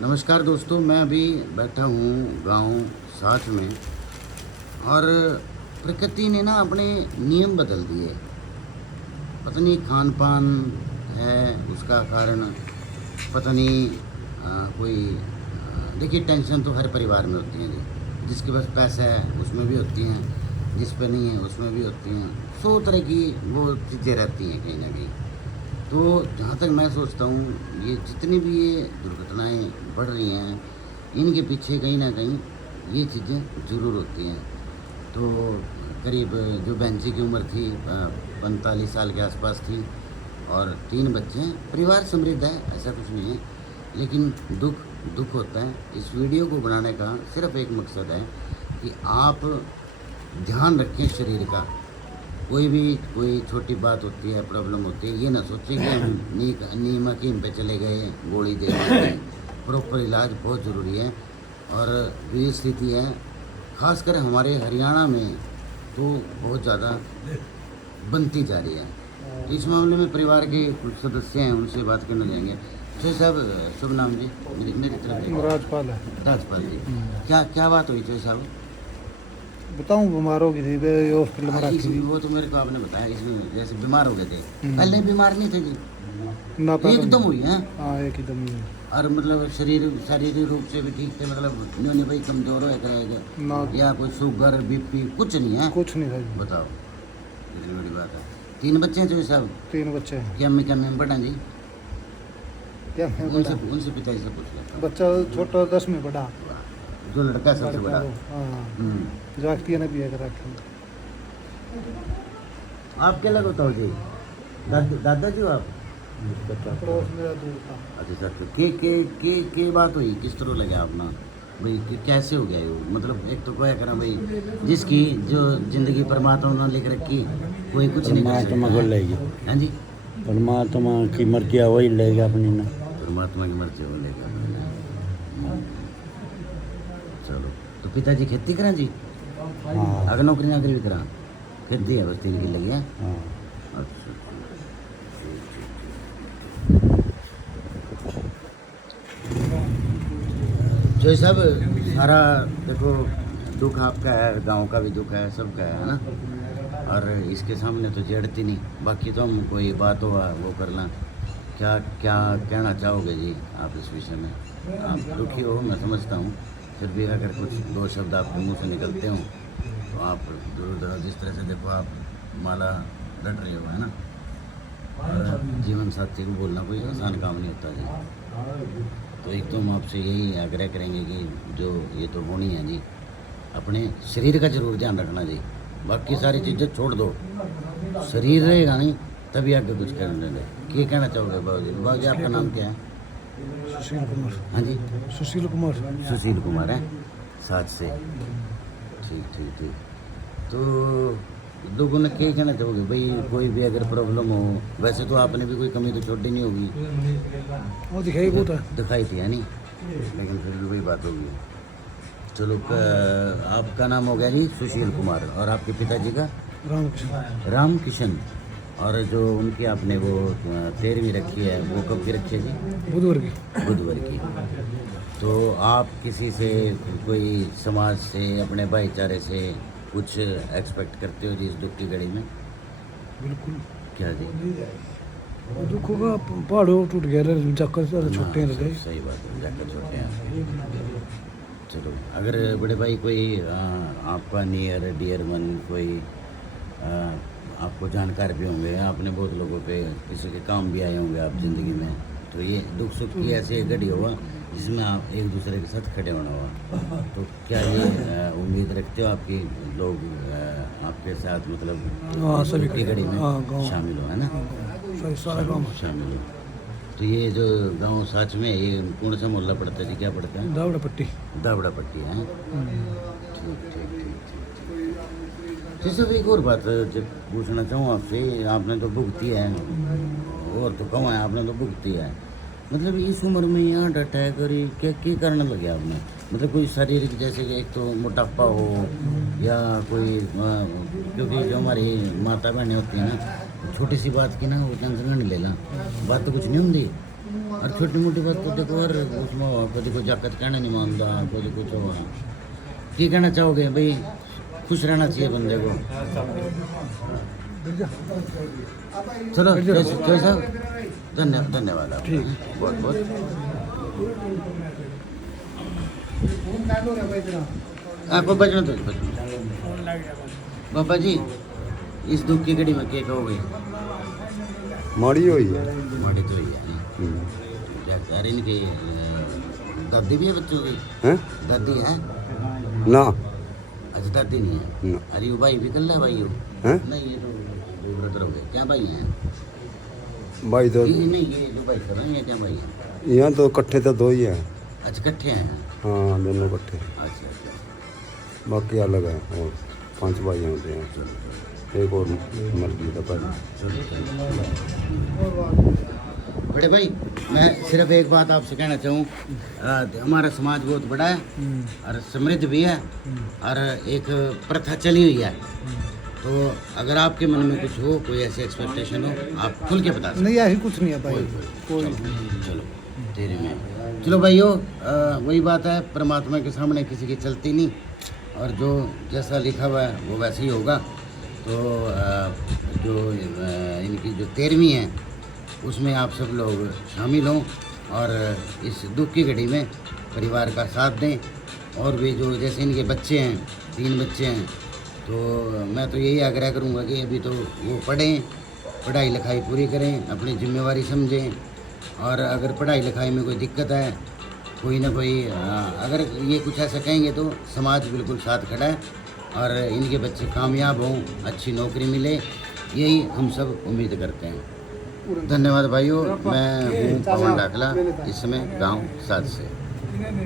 नमस्कार दोस्तों, मैं अभी बैठा हूँ गांव साथ में। और प्रकृति ने ना अपने नियम बदल दिए। पता नहीं खान पान है उसका कारण, पता नहीं कोई देखिए टेंशन तो हर परिवार में होती है जी। जिसके पास पैसा है उसमें भी होती हैं, जिस पे नहीं है उसमें भी होती हैं। 100 तरह की वो चीज़ें रहती हैं कहीं ना कहीं। तो जहाँ तक मैं सोचता हूँ, ये जितनी भी ये दुर्घटनाएं बढ़ रही हैं, इनके पीछे कहीं ना कहीं ये चीज़ें ज़रूर होती हैं। तो करीब जो बहन जी की उम्र थी 45 साल के आसपास थी, और 3 बच्चे हैं। परिवार समृद्ध है, ऐसा कुछ नहीं है, लेकिन दुख होता है। इस वीडियो को बनाने का सिर्फ एक मकसद है कि आप ध्यान रखें शरीर का। कोई छोटी बात होती है, प्रॉब्लम होती है, ये ना सोचें कि हम नीम हकीम पे चले गए, गोली दे दी। प्रॉपर इलाज बहुत ज़रूरी है। और ये स्थिति है खासकर हमारे हरियाणा में तो बहुत ज़्यादा बनती जा रही है। तो इस मामले में परिवार के कुछ सदस्य हैं, उनसे बात करने जाएंगे। चौधरी साहब, शुभ नाम जी? मेरी तरफ राजपाल है। राजपाल जी, क्या बात हुई चौधरी साहब? बताऊं, बीमार हो गई थी, हॉस्पिटल में रखी थी। वो तो मेरे को आपने बताया, इसमें जैसे बीमार हो गए थे। पहले बीमार नहीं थे जी? ना एकदम हुई है? हाँ, एक ही दम ही है। और मतलब शारीरिक रूप से भी ठीक थे? मतलब नहीं भाई कमजोर हो करेगा ना, या कोई शुगर बीपी कुछ नहीं है? कुछ नहीं था जी। बताओ, इतनी बड़ी बात है। 3 बच्चे हैं जो साहब? 3 बच्चे हैं। क्या मैं बड़ा जी? क्या है? उनसे पिताजी से पूछ लेता हूँ। बच्चा छोटा 10 में बड़ा। जो लड़का सबसे बड़ा? हाँ, जागती है ना भी अगर रखी। आप क्या लगता हो जी? दादाजी हो आप? पड़ोस मेरा दूर था। अच्छा सर, के बात हुई, किस तरह लगे अपना भाई? कैसे हो गया ये? मतलब एक तो कोई करा भाई, जिसकी जो जिंदगी परमात्मा ने लिख रखी, कोई कुछ नहीं कर सकता। परमात्मा को लेगी। हाँ जी, परमात्मा की मर्जी वही लेगा अपनी ना। परमात्मा की मर्जी हो लेगा। चलो, तो पिताजी खेती करा जी? हाँ अगर नौकरी नाकरी भी करा? खेती है बस 3 की लगी है। हाँ। अच्छा, जो सब सारा देखो दुख आपका है, गांव का भी दुख है, सबका है ना। और इसके सामने तो जड़ती नहीं। बाकी तो हम कोई बात हो वो करना। क्या क्या कहना चाहोगे जी आप इस विषय में? आप दुखी हो, मैं समझता हूँ, फिर भी अगर कुछ 2 शब्द आपके मुंह से निकलते हो तो आप जरूर, जिस तरह से देखो आप माला रट रहे हो, है ना। और जीवन साथी को बोलना कोई आसान काम नहीं होता जी। तो एक तो हम आपसे यही आग्रह करेंगे कि जो ये तो होनी है जी, अपने शरीर का जरूर ध्यान रखना जी। बाकी सारी चीज़ें छोड़ दो, शरीर रहेगा नहीं तभी आगे कुछ करने देंगे। क्या कहना चाहोगे बाबूजी? बाबूजी आपका नाम क्या है? सुशील कुमार। हाँ जी, सुशील कुमार। सुशील कुमार है, साथ से। ठीक। तो लोगों ने क्या कहना चाहोगे भाई? कोई भी अगर प्रॉब्लम हो, वैसे तो आपने भी कोई कमी तो छोड़ी नहीं होगी, वो दिखाई बहुत है। दिखाई थी है नहीं, लेकिन फिर भी वही बात होगी। चलो, आपका नाम हो गया जी सुशील कुमार, और आपके पिताजी का? रामकृष्ण। राम किशन। और जो उनकी आपने वो 13वीं रखी है, वो कब की रखी है जी? बुधवार की। तो आप किसी से, कोई समाज से, अपने भाईचारे से कुछ एक्सपेक्ट करते हो जी इस दुख की घड़ी में? बिल्कुल। क्या जी? दुख होगा, पहाड़ों टूट गया, जाकर छोटे हाँ, रहे। सही बात है, जाकर छोटे हैं। चलो, अगर बड़े भाई कोई आपका नियर डियर वन, कोई आपको जानकार भी होंगे, आपने बहुत लोगों पे किसी के काम भी आए होंगे आप ज़िंदगी में, तो ये दुख सुख की ऐसी एक घड़ी होगा जिसमें आप एक दूसरे के साथ खड़े होना होगा। तो क्या ये उम्मीद रखते हो आपकी लोग आपके साथ, मतलब हाँ, सभी दुख की घड़ी में गाँव शामिल हो, है ना? सारा काम शामिल हो। तो ये जो गांव साथ में, ये कौन सा मोहल्ला पड़ता है जी? क्या पड़ता है? दावड़ा पट्टी। दावड़ा पट्टी है। ठीक। जैसे एक और बात जब पूछना चाहूँ आपसे, आपने तो भुगती है, और तो कम है, आपने तो भुगती है। मतलब इस उम्र में ये हार्ट अटैक और ये क्या करने लगे आपने? मतलब कोई शारीरिक, जैसे कि एक तो मोटापा हो, या कोई क्योंकि जो हमारी माता बहनें होती हैं ना, छोटी सी बात की ना वो टेंशन नहीं लेना, बात तो कुछ नहीं होती। और छोटी मोटी बात को देखो, और उसमें कभी कोई जाकत कहना नहीं मानता, कभी कुछ हुआ। क्या कहना चाहोगे भाई? खुश रहना चाहिए बंदे को। चलो जय साहब, धन्यवाद आप, बहुत बहुत। आपको बचना तो बाबा जी, इस दुख की घड़ी में क्या कहोगे? माड़ी हुई है। माड़ी तो ही है। क्या कह रहे इनकी दादी भी है बच्चों की? हैं? दादी है? ना अच्छा दादी नहीं है। ना। अरे वो भाई भी कल है भाई हो? हैं? नहीं ये तो ब्रदर हो गए। क्या भाई हैं? भाई तो ये नहीं, ये जो भाई कर रहे हैं ये क्या भाई हैं? यहाँ तो इकट्ठे तो दो ही हैं। अच्छा इकट्ठे हैं। हाँ दोनों इकट्ठे, अच्छा अच्छा। बाकी अलग है। और 5 भाई होते हैं, एक और मर गई था पहले। बड़े भाई, मैं सिर्फ एक बात आपसे कहना चाहूँ, हमारा समाज बहुत बड़ा है और समृद्ध भी है और एक प्रथा चली हुई है। तो अगर आपके मन में कुछ हो, कोई ऐसी एक्सपेक्टेशन हो, आप खुल के बता सकते नहीं ऐसी कुछ नहीं है भाई। कोई चलो तेरे में। चलो भाइयों, वही बात है, परमात्मा के सामने किसी की चलती नहीं, और जो जैसा लिखा हुआ है वो वैसे ही होगा। तो जो इनकी जो 13वीं है उसमें आप सब लोग शामिल हों और इस दुख की घड़ी में परिवार का साथ दें। और भी जो जैसे इनके बच्चे हैं, 3 बच्चे हैं, तो मैं तो यही आग्रह करूँगा कि अभी तो वो पढ़ें, पढ़ाई लिखाई पूरी करें, अपनी जिम्मेवारी समझें। और अगर पढ़ाई लिखाई में कोई दिक्कत है, कोई ना कोई अगर ये कुछ ऐसा कहेंगे तो समाज बिल्कुल साथ खड़ा है और इनके बच्चे कामयाब हों, अच्छी नौकरी मिले, यही हम सब उम्मीद करते हैं। धन्यवाद भाइयों। मैं हूँ पवन डाकला, इस समय गांव 7 से।